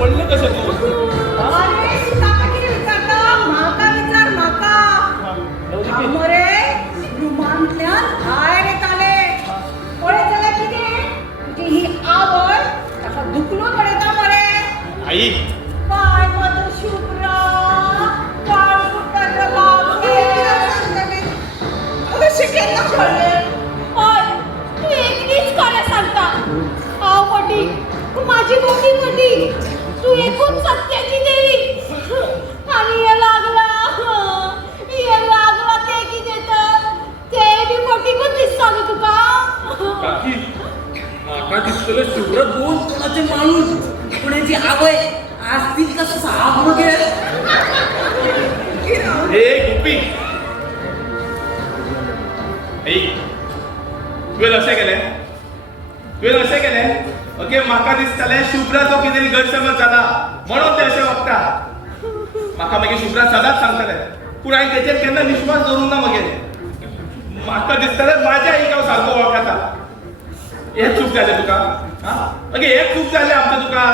पडले कशे तू अरे तुका किती विचारता म्हाका विचार म्हाका मरे रुमांतल्यान भायर येताले पळय जाल्यार कितें तुजी ही आवड ताका दुखलो पडयता मरे आई काय माझं शुभ्रा काळ फुटाचा लागले अशें केन्ना कळ्ळें हय तू एकलीच खरें सांगता हांव मोठी तू माझी मोठी मोठी तू एकूच सत्याची देवी आणि हे लागला ते कितें तर ते बी मोठीकूच दिसता न्हू तुका काकी म्हाका दिसतले शुभ्र दोन कोणाचे माणूस पुण्याची आवय असतील कसं साप मगे ए गुप्पी ऐ तुवें अशें केलें ओके म्हाका दिसतालें शुभ्राचो कितें तरी गैरसमज जाला म्हणून ते अशें वागता म्हाका मागीर शुभ्रा सदांच सांगताले पूण हांवें तेचेर केन्ना विश्वास दवरूंक ना मगे म्हाका दिसतालें म्हाज्या आईक हांव सारको वळखता हें चूक जालें तुका मागीर हें चूक जालें आमचें तुका